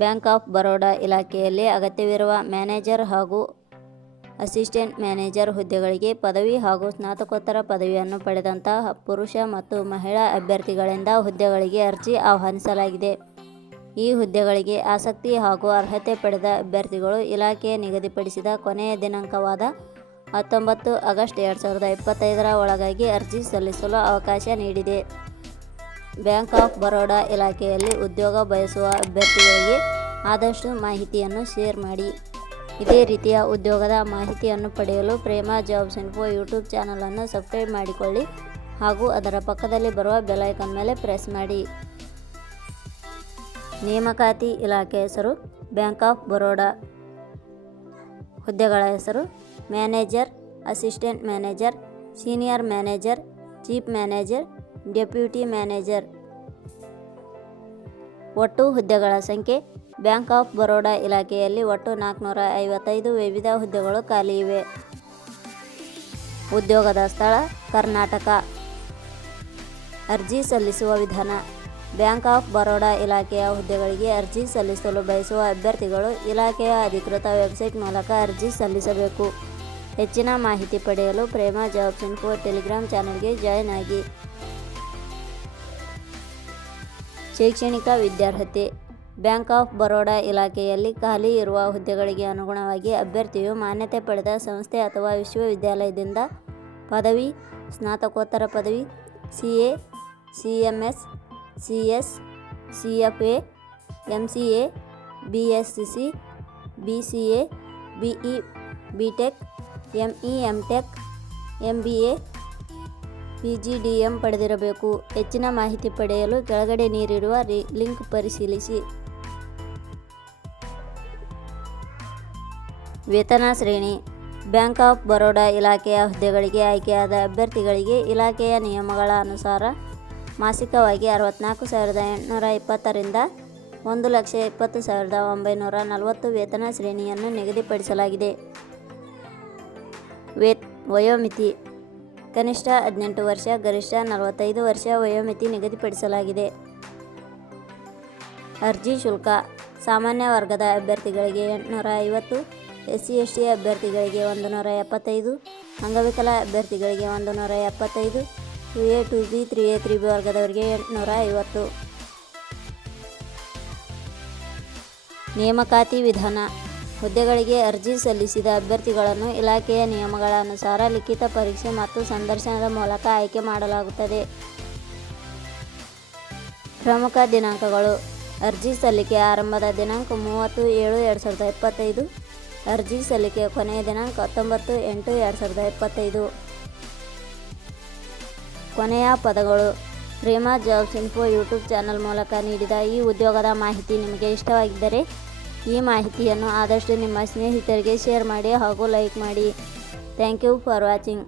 Bank of Baroda ಇಲಾಖೆಯಲ್ಲಿ ಅಗತ್ಯವಿರುವ manager ಹಾಗೂ ಅಸಿಸ್ಟೆಂಟ್ ಮ್ಯಾನೇಜರ್ ಹುದ್ದೆಗಳಿಗೆ ಪದವಿ ಹಾಗೂ ಸ್ನಾತಕೋತ್ತರ ಪದವಿಯನ್ನು ಪಡೆದಂತಹ ಪುರುಷ ಮತ್ತು ಮಹಿಳಾ ಅಭ್ಯರ್ಥಿಗಳಿಂದ ಹುದ್ದೆಗಳಿಗೆ ಅರ್ಜಿ ಆಹ್ವಾನಿಸಲಾಗಿದೆ. ಈ ಹುದ್ದೆಗಳಿಗೆ ಆಸಕ್ತಿ ಹಾಗೂ ಅರ್ಹತೆ ಪಡೆದ ಅಭ್ಯರ್ಥಿಗಳು ಇಲಾಖೆ ನಿಗದಿಪಡಿಸಿದ ಕೊನೆಯ ದಿನಾಂಕವಾದ 19 ಆಗಸ್ಟ್ 2025 ಒಳಗಾಗಿ ಅರ್ಜಿ ಸಲ್ಲಿಸಲು ಅವಕಾಶ ನೀಡಿದೆ. ಬ್ಯಾಂಕ್ ಆಫ್ ಬರೋಡಾ ಇಲಾಖೆಯಲ್ಲಿ ಉದ್ಯೋಗ ಬಯಸುವ ಅಭ್ಯರ್ಥಿಗಳಿಗೆ ಆದಷ್ಟು ಮಾಹಿತಿಯನ್ನು ಶೇರ್ ಮಾಡಿ. ಇದೇ ರೀತಿಯ ಉದ್ಯೋಗದ ಮಾಹಿತಿಯನ್ನು ಪಡೆಯಲು ಪ್ರೇಮಾ ಜಾಬ್ಸ್ ಇನ್ಫೋ ಯೂಟ್ಯೂಬ್ ಚಾನಲನ್ನು ಸಬ್ಸ್ಕ್ರೈಬ್ ಮಾಡಿಕೊಳ್ಳಿ ಹಾಗೂ ಅದರ ಪಕ್ಕದಲ್ಲಿ ಬರುವ ಬೆಲ್ ಐಕಾನ್ ಮೇಲೆ ಪ್ರೆಸ್ ಮಾಡಿ. ನೇಮಕಾತಿ ಇಲಾಖೆ ಹೆಸರು ಬ್ಯಾಂಕ್ ಆಫ್ ಬರೋಡಾ. ಹುದ್ದೆಗಳ ಹೆಸರು manager, assistant manager, senior manager, chief manager, deputy manager. ಒಟ್ಟು ಹುದ್ದೆಗಳ ಸಂಖ್ಯೆ ಬ್ಯಾಂಕ್ ಆಫ್ ಬರೋಡಾ ಇಲಾಖೆಯಲ್ಲಿ ಒಟ್ಟು 455 ವಿವಿಧ ಹುದ್ದೆಗಳು ಖಾಲಿ ಇವೆ. ಉದ್ಯೋಗದ ಸ್ಥಳ ಕರ್ನಾಟಕ. ಅರ್ಜಿ ಸಲ್ಲಿಸುವ ವಿಧಾನ. ಬ್ಯಾಂಕ್ ಆಫ್ ಬರೋಡಾ ಇಲಾಖೆಯ ಹುದ್ದೆಗಳಿಗೆ ಅರ್ಜಿ ಸಲ್ಲಿಸಲು ಬಯಸುವ ಅಭ್ಯರ್ಥಿಗಳು ಇಲಾಖೆಯ ಅಧಿಕೃತ ವೆಬ್ಸೈಟ್ ಮೂಲಕ ಅರ್ಜಿ ಸಲ್ಲಿಸಬೇಕು. ಹೆಚ್ಚಿನ ಮಾಹಿತಿ ಪಡೆಯಲು ಪ್ರೇಮಾ ಜಾಬ್ಸ್ ಇನ್ಫೋ ಟೆಲಿಗ್ರಾಮ್ ಚಾನೆಲ್ಗೆ ಜಾಯ್ನ್ ಆಗಿ. ಶೈಕ್ಷಣಿಕ ವಿದ್ಯಾರ್ಹತೆ. ಬ್ಯಾಂಕ್ ಆಫ್ ಬರೋಡಾ ಇಲಾಖೆಯಲ್ಲಿ ಖಾಲಿ ಇರುವ ಹುದ್ದೆಗಳಿಗೆ ಅನುಗುಣವಾಗಿ ಅಭ್ಯರ್ಥಿಯು ಮಾನ್ಯತೆ ಪಡೆದ ಸಂಸ್ಥೆ ಅಥವಾ ವಿಶ್ವವಿದ್ಯಾಲಯದಿಂದ ಪದವಿ, ಸ್ನಾತಕೋತ್ತರ ಪದವಿ, CA, CMS, CS, CFA, MCA, BSc, BCA, BE, BTech, ME, MTech, MBA, PGDM ಪಡೆದಿರಬೇಕು. ಹೆಚ್ಚಿನ ಮಾಹಿತಿ ಪಡೆಯಲು ಕೆಳಗಡೆ ನೀಡಿರುವ ಲಿಂಕ್ ಪರಿಶೀಲಿಸಿ. ವೇತನ ಶ್ರೇಣಿ. ಬ್ಯಾಂಕ್ ಆಫ್ ಬರೋಡಾ ಇಲಾಖೆಯ ಹುದ್ದೆಗಳಿಗೆ ಆಯ್ಕೆಯಾದ ಅಭ್ಯರ್ಥಿಗಳಿಗೆ ಇಲಾಖೆಯ ನಿಯಮಗಳ ಅನುಸಾರ ಮಾಸಿಕವಾಗಿ 64,820 ರಿಂದ 1,20,940 ವೇತನ ಶ್ರೇಣಿಯನ್ನು ನಿಗದಿಪಡಿಸಲಾಗಿದೆ. ವಯೋಮಿತಿ. ಕನಿಷ್ಠ 18 ವರ್ಷ, ಗರಿಷ್ಠ 45 ವರ್ಷ ವಯೋಮಿತಿ ನಿಗದಿಪಡಿಸಲಾಗಿದೆ. ಅರ್ಜಿ ಶುಲ್ಕ. ಸಾಮಾನ್ಯ ವರ್ಗದ ಅಭ್ಯರ್ಥಿಗಳಿಗೆ 850, SC/ST ಅಭ್ಯರ್ಥಿಗಳಿಗೆ 175, ಅಂಗವಿಕಲ ಅಭ್ಯರ್ಥಿಗಳಿಗೆ 175, 2A, 2B, 3A, 3B ವರ್ಗದವರಿಗೆ 850. ನೇಮಕಾತಿ ವಿಧಾನ. ಹುದ್ದೆಗಳಿಗೆ ಅರ್ಜಿ ಸಲ್ಲಿಸಿದ ಅಭ್ಯರ್ಥಿಗಳನ್ನು ಇಲಾಖೆಯ ನಿಯಮಗಳ ಅನುಸಾರ ಲಿಖಿತ ಪರೀಕ್ಷೆ ಮತ್ತು ಸಂದರ್ಶನದ ಮೂಲಕ ಆಯ್ಕೆ ಮಾಡಲಾಗುತ್ತದೆ. ಪ್ರಮುಖ ದಿನಾಂಕಗಳು. ಅರ್ಜಿ ಸಲ್ಲಿಕೆ ಆರಂಭದ ದಿನಾಂಕ 30/7/2025. ಅರ್ಜಿ ಸಲ್ಲಿಕೆಯ ಕೊನೆಯ ದಿನಾಂಕ 19/8/2025. ಕೊನೆಯ ಪದಗಳು. Prema jobs info YouTube channel ಮೂಲಕ ನೀಡಿದ ಈ ಉದ್ಯೋಗದ ಮಾಹಿತಿ ನಿಮಗೆ ಇಷ್ಟವಾಗಿದ್ದರೆ ಈ ಮಾಹಿತಿಯನ್ನು ಆದಷ್ಟು ನಿಮ್ಮ ಸ್ನೇಹಿತರಿಗೆ ಶೇರ್ ಮಾಡಿ ಹಾಗೂ ಲೈಕ್ ಮಾಡಿ. Thank you for watching.